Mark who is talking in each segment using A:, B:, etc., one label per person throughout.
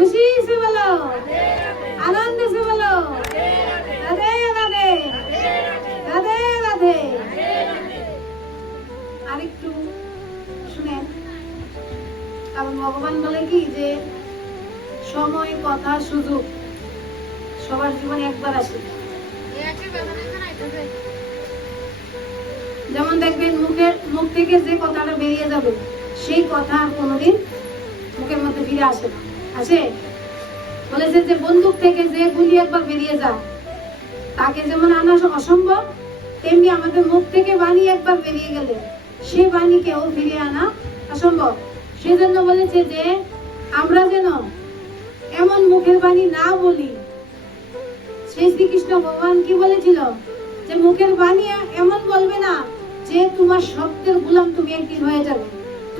A: খুশি সে বলো? আনন্দ সে বলো? রাধে রাধে। রাধে রাধে। আরেকটু শুনেন, কারণ ভগবান বলে কি যে, সময়, কথা, সুযোগ, সবার জীবনে একবার আসে। যেমন দেখবেন মুখের, মুখ থেকে যে কথাটা বেরিয়ে যাবে, সেই কথা কোনোদিন মুখের মধ্যে ফিরে আসে না। আসে বলেছে যে, বন্দুক থেকে যে গুলি একবার বেরিয়ে যায়, তাকে যেমন আনা অসম্ভব, তেমনি আমাদের মুখ থেকে বাণী একবার বেরিয়ে গেলে সে বাণীকেও ফিরিয়ে আনা অসম্ভব। সেজন্য বলেছে যে, আমরা যেন এমন মুখের বাণী না বলি। সেই শ্রীকৃষ্ণ ভগবান কি বলেছিল? যে, মুখের বাণী এমন বলবে না যে, তোমার শব্দের গুলাম তুমি একদিন হয়ে যাবে।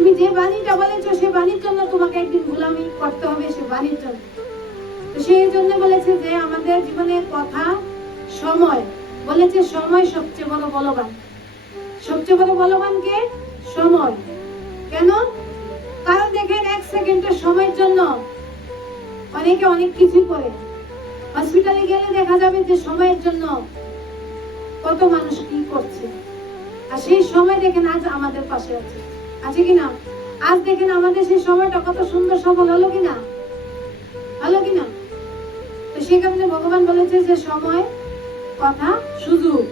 A: তুমি যে বাণীটা বলেছ, সে বাণীর জন্য তোমাকে একদিন গুলামি করতে হবে, সে বাণীর জন্য। সেই জন্য বলেছে যে আমাদের জীবনে কথা, সময়, বলেছে সময় সবচেয়ে বড় বলবান। সবচেয়ে বড় বলবান কে? সময়। কেন? কারণ দেখেন, এক সেকেন্ডের সময়ের জন্য অনেকে অনেক কিছু করে। হসপিটালে গেলে দেখা যাবে যে সময়ের জন্য কত মানুষ কি করছে। আর সেই সময় দেখেন আজ আমাদের পাশে আছে। আছে কিনা? আজ দেখেন আমাদের সেই সময়টা কত সুন্দর সফল হলো কিনা? হলো কিনা? তো সে কারণে ভগবান বলেছে যে সময়, কথা, সুযোগ।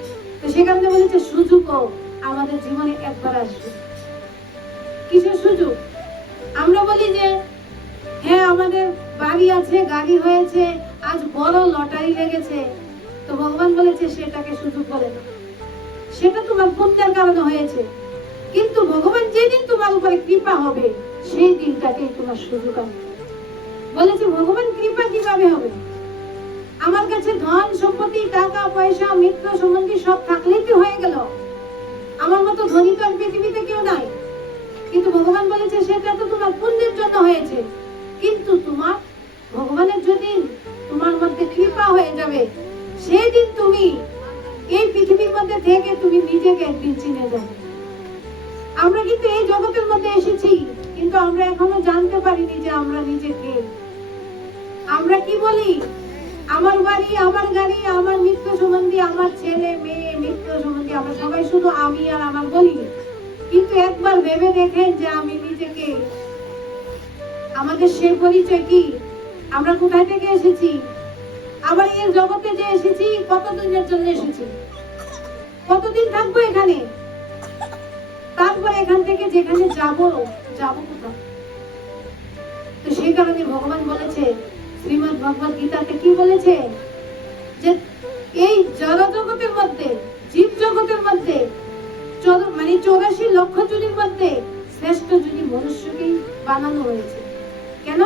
A: তো সে কারণে বলেছে সুযোগও আমাদের জীবনে একবার আসবে। কিসের সুযোগ? আমরা বলি যে হ্যাঁ আমাদের বাড়ি আছে, গাড়ি হয়েছে, আজ বড় লটারি লেগেছে। তো ভগবান বলেছে সেটাকে সুযোগ বলে না সেটা তোমার পুণ্যের কারণে হয়েছে। কিন্তু ভগবান যেদিন তোমার উপরে কৃপা হবে, সেই দিনটাকেই তোমার সুযোগ বলেছে ভগবান, কৃপা কীভাবে হবে? আমার কাছে ধন, সম্পত্তি, টাকা, পয়সা, মিত্র সম্বন্ধী সব থাকলেই কি হয়ে গেল। আমার মতো ধনী তো আর পৃথিবীতে কেউ নাই। কিন্তু ভগবান বলেছে, সেটা তো তোমার পুণ্যের জন্য হয়েছে। কিন্তু তোমার, ভগবানের যদি তোমার মধ্যে কৃপা হয়ে যাবে, সেদিন তুমি এই পৃথিবীর মধ্যে থেকে তুমি নিজেকে একদিন চিনে যাবে। আমরা কিন্তু এই জগতের মধ্যে এসেছি, কিন্তু আমরা এখনও জানতে পারিনি যে আমরা নিজেকে। আমরা কি বলি? আমার বাড়ি, আমার গাড়ি, আমার মিত্র সম্বন্ধী, আমার ছেলে, মেয়ে মিত্র সম্বন্ধী, আমরা সবাই শুধু আমি আর আমার বলি। কিন্তু একবার ভেবে দেখেন যে আমি নিজেকে। আমাদের সে পরিচয় কি? আমরা কোথায় থেকে এসেছি? আবার এই জগতে যে এসেছি, কতদিনের জন্য এসেছি? কতদিন থাকব এখানে? তারপর এখান থেকে যেখানে যাব যাব কোথায়? তো সেই কারণে ভগবান বলেছে, শ্রীমদ ভগবত গীতাতে কি বলেছে? যে এই জড় জগতের মধ্যে জীব জগতের মধ্যে মানে চৌরাশি লক্ষ জুনির মধ্যে শ্রেষ্ঠ জুনি মনুষ্যকেই বানানো হয়েছে। কেন?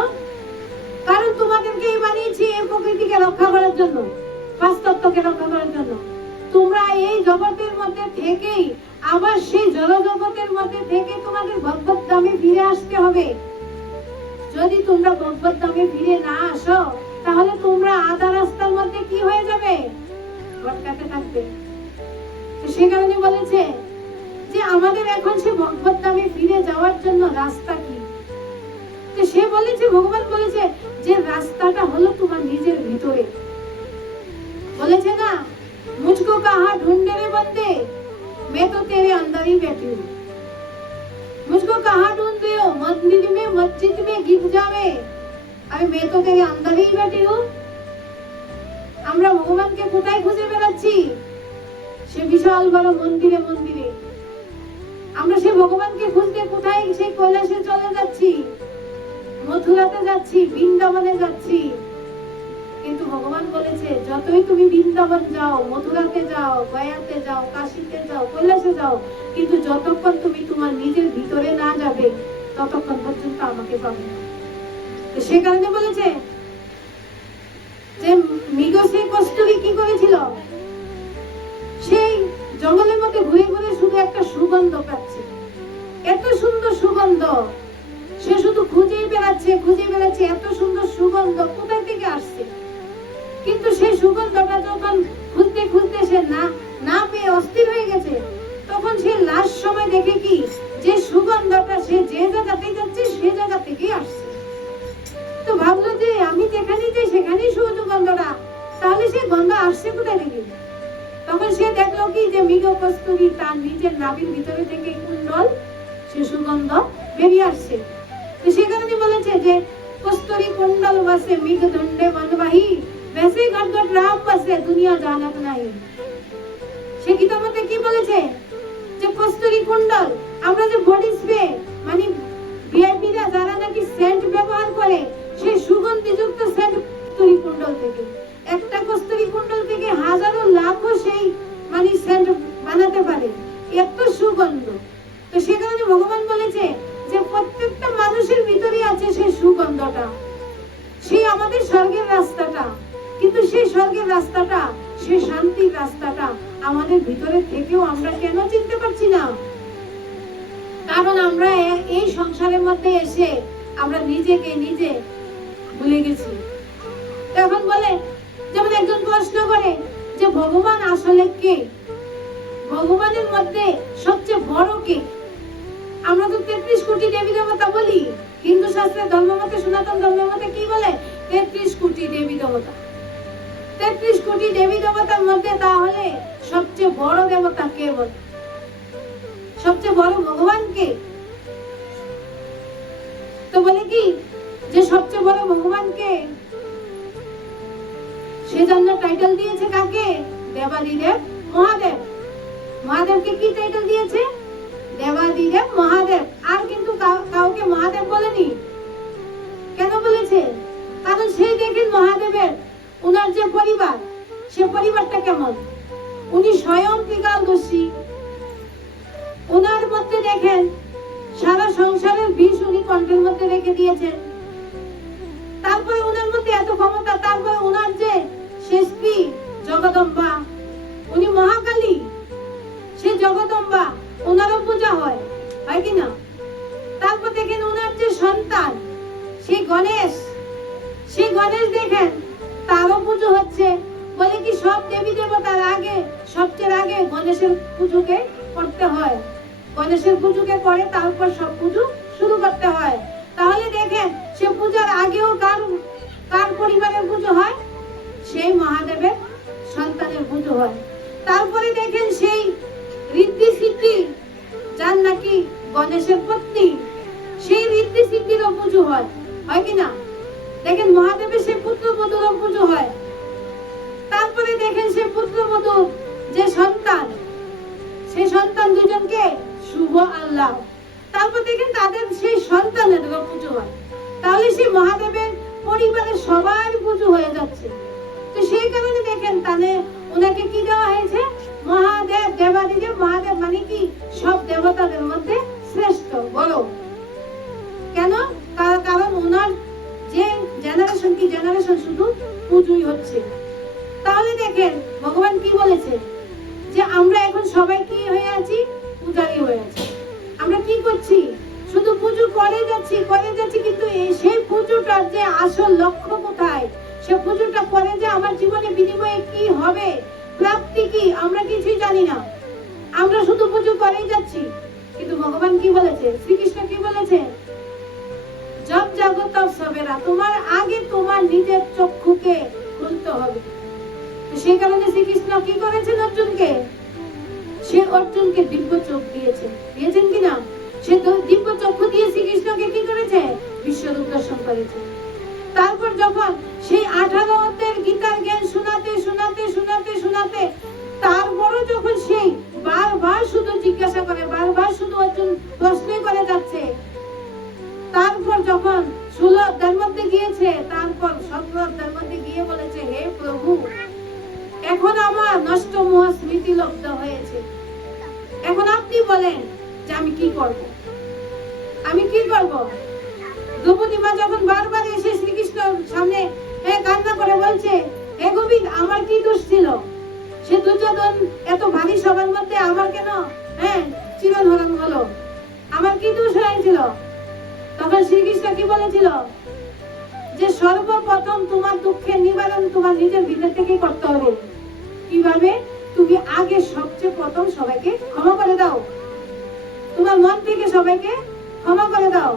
A: কারণ তোমাদেরকে এই বানিয়েছি এই প্রকৃতিকে রক্ষা করার জন্য বাস্তবকে রক্ষা করার জন্য। তোমরা এই জগতের মধ্যে থেকেই আবার সেই জলজগতের মধ্যে থেকে তোমাদের ভগবত ধামে ফিরে আসতে হবে। যদি তোমরা ভগবত ধামে ফিরে না আসো, তাহলে তোমরা আধা রাস্তার মধ্যে কি হয়ে যাবে? ভটকাতে থাকবে। সে কারণে বলেছে যে আমাদের এখন সে ভগবত ধামে ফিরে যাওয়ার জন্য রাস্তা কি? সে বলেছে, ভগবান বলেছে যে রাস্তাটা হলো তোমার নিজের ভিতরে। বলেছে না মুজকো কাহা ঢুন্ডে বন্দে? मैं तो तेरे अंदर ही बैठी हूँ मुझको कहा ढूंढ रहे हो मंदिर में मस्जिद में गिरजा में अरे मैं तो तेरे अंदर ही बैठी हूँ আমরা ভগবানকে কোথায় খুঁজে বেড়াচ্ছি সে বিশাল বড় মন্দিরে মন্দিরে আমরা সে ভগবানকে খুঁজতে কোথায় সেই কৈলাসে চলে যাচ্ছি মথুরাতে যাচ্ছি বৃন্দাবনে যাচ্ছি কিন্তু ভগবান বলেছে যতই তুমি বৃন্দাবন যাও, মথুরাতে যাও, গয়াতে যাও, কাশীতে যাও, কৈলাসে যাও, কিন্তু যতক্ষণ তুমি তোমার নিজের ভিতরে না যাবে, ততক্ষণ পর্যন্ত আমাকে পাবে সে কারণে বলেছে যে কি করেছিল? সেই জঙ্গলের মধ্যে ঘুরে ঘুরে শুধু একটা সুগন্ধ পাচ্ছে। এত সুন্দর সুগন্ধ। সে শুধু খুঁজেই বেড়াচ্ছে খুঁজে বেড়াচ্ছে, এত সুন্দর সুগন্ধ জায়গা যখন খুঁজতে খুঁজতে সে না না পেয়ে অস্থির হয়ে গেছে, তখন সে লাস্ট সময় দেখে কি? যে সুগন্ধটা সে যে জায়গাতে যাচ্ছে, সে জায়গা থেকেই আসছে। তো ভাবলো যে আমি যেখানে যাই, সেখানেই সুগন্ধটা তাহলে সে গন্ধ আসছে কোথায় থেকে? তখন সে দেখল কি যে মৃগ কস্তুরী তার নিজের নাভির ভিতরে থেকে কুণ্ডল, সে সুগন্ধ বেরিয়ে আসছে। তো সে কারণে বলেছে যে, কস্তুরী কুণ্ডল বাসে মৃগ দণ্ডে বনবাহী वैसे घट घट राम बसे दुनिया जानत নাই সে গীতার মধ্যে কি বলেছে যে কস্তুরী কুণ্ডল আমরা যে বডি স্প্রে মানে ভিআইপিরা যারা নাকি সেন্ট ব্যবহার করে সেই সুগন্ধিযুক্ত সেন্ট কস্তুরী কুণ্ডল থেকে একটা কস্তুরী কুণ্ডল থেকে হাজারো লাখো সেই মানে সেন্ট বানাতে পারে এত সুগন্ধ তো সে কারণে ভগবান বলেছে যে প্রত্যেকটা মানুষের ভিতরে আছে সেই সুগন্ধটা সেই আমাদের স্বর্গের রাস্তাটা কিন্তু সেই স্বর্গের রাস্তাটা, সেই শান্তির রাস্তাটা আমাদের ভিতরে থেকেও আমরা কেন চিনতে পারছি না? কারণ আমরা এই সংসারের মধ্যে এসে আমরা নিজেকে নিজে ভুলে গেছি। তখন বলে, যেমন একজন প্রশ্ন করে যে, ভগবান আসলে কে? ভগবানের মধ্যে সবচেয়ে বড় কে? আমরা তো তেত্রিশ কোটি দেবী দেবতা বলি। হিন্দু শাস্ত্রে ধর্মমতে সনাতন ধর্মমতে কি বলে? তেত্রিশ কোটি দেবী দেবতা। তেত্রিশ কোটি দেবী দেবতার মধ্যে তাহলে সবচেয়ে বড় দেবতা কে সবচেয়ে বড় ভগবান কে? তো বলে কি, যে সবচেয়ে বড় ভগবান কে? সেজন্য টাইটেল দিয়েছে কাকে? দেবাদিদেব মহাদেব। মহাদেবকে কি টাইটেল দিয়েছে? দেবাদিদেব মহাদেব। আর কিন্তু কাউকে মহাদেব বলেনি। কেন বলেছে? কারণ সেই দেখেন মহাদেবের উনার যে পরিবার, সে পরিবারটা কেমন? উনি স্বয়ং বিকাল দোষী ওনার মধ্যে দেখেন, সারা সংসারের বিষ উনি কণ্ঠের মধ্যে রেখে দিয়েছেন। তারপরে ওনার মধ্যে এত ক্ষমতা, তারপরে ওনার যে স্ত্রী জগদম্বা, উনি মহাকালী, সে জগদম্বা, ওনারও পূজা হয় হয় কি না? তারপর দেখেন ওনার যে সন্তান সেই গণেশ সেই গণেশ দেখেন তারও পুজো হচ্ছে। বলে কি সব দেবী দেবতার আগে, সবচেয়ে আগে গণেশের পুজোকে করতে হয়। গণেশের পুজোকে করে, তারপর সব পুজো শুরু করতে হয়। তাহলে দেখেন, সে পূজার আগেও কার কার পরিবারের পুজো হয়? সেই মহাদেবের সন্তানের পুজো হয়। তারপরে দেখেন সেই ঋদ্ধি সিদ্ধি যার নাকি গণেশের মহাদেবের পরিবারের সবার পুজো হয়ে যাচ্ছে। তো সেই কারণে দেখেন তাহলে ওনাকে কি দেওয়া হয়েছে? মহাদেব, দেবাদিদেব, মহাদেব মানে কি? সব দেবতাদের মধ্যে শ্রেষ্ঠ। বড় কেন? কারণ ওনার যে জেনারেশন কি জেনারেশন শুধু পুজোই হচ্ছে। তাহলে দেখেন, ভগবান কি বলেছে? যে আমরা এখন সবাই কি হয়ে আছি? পূজারি হয়ে আছি। আমরা কি করছি? শুধু পুজো করে যাচ্ছি করে যাচ্ছি, কিন্তু সেই পুজোটার যে আসল লক্ষ্য কোথায়? সে পুজোটা করে যে আমার জীবনে বিনিময়ে কি হবে? প্রাপ্তি কি? আমরা কিছুই জানি না। আমরা শুধু পুজো করেই যাচ্ছি। কিন্তু ভগবান কি বলেছে? শ্রীকৃষ্ণ কি বলেছে? জব জাগো তব সবেরা, তোমার আগে তোমার নিজের চক্ষুকে খুলতে হবে। সেই কারণে শ্রীকৃষ্ণ কি করেছেন অর্জুনকে? সে অর্জুনকে দিব্য চোখ দিয়েছে। দিয়েছেন কিনা? সে তো দিব্য চক্ষু দিয়ে শ্রীকৃষ্ণকে কি করেছে? বিশ্বরূপ দর্শন করেছে তারপর যখন সেই আঠারো অধ্যায়ের গীতার জ্ঞান শোনাতে শোনাতে শোনাতে শোনাতে, তারপরও যখন সেই বারবার শুধু জিজ্ঞাসা করে, বারবার শুধু অর্জুন প্রশ্নই করে যাচ্ছে, তারপর যখন ষোলো অধ্যায়ের মধ্যে গিয়েছে, তারপর সতেরো অধ্যায়ের মধ্যে গিয়ে বলেছে, হে প্রভু, এখন আমার নষ্ট মোহ স্মৃতি লব্ধ হয়েছে। এখন আপনি বলেন যে আমি কি করব? আমি কি করব? দ্রৌপদী মা যখন বারবার এসে শ্রীকৃষ্ণ সামনে কান্না করে বলছে, হে গোবিন্দ, আমার কি দোষ ছিল? সে দুর্যোধন এত ভারী সবার মধ্যে আমার কেন? হ্যাঁ চিরধরণ হলো। আমার কি দোষ হয়েছিল? তখন শ্রীকৃষ্ণ কি বলেছিল? যে সর্বপ্রথম তোমার দুঃখের নিবারণ তোমার নিজের ভিতর থেকে করতে হবে। কীভাবে? তুমি আগে সবচেয়ে প্রথম সবাইকে ক্ষমা করে দাও। তোমার মন থেকে সবাইকে ক্ষমা করে দাও।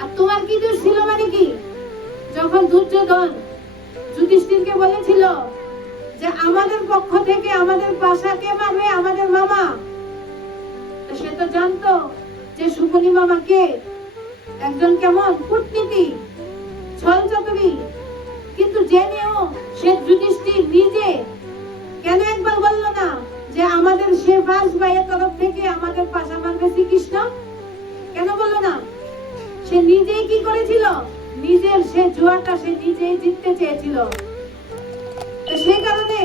A: আর তোমার কি দোষ ছিল মানে কি? যখন দুর্যোধন যুধিষ্ঠিরকে বলেছিল যে আমাদের পক্ষ থেকে আমাদের পাশা কে মারবে? আমাদের মামা। সে তো জানতো যে সুকুনি মামা কে? একজন কেমন কূটনীতি ছল চাতুরি কিন্তু জেনেও সে যুধিষ্ঠির আমাদের ভাইয়ের তরফ থেকে আমাদের পাশা মারবে শ্রীকৃষ্ণ। কেন বলো না? সে নিজেই কি করেছিল? নিজের সে জোয়ারটা সে নিজেই জিততে চেয়েছিল। সেই কারণে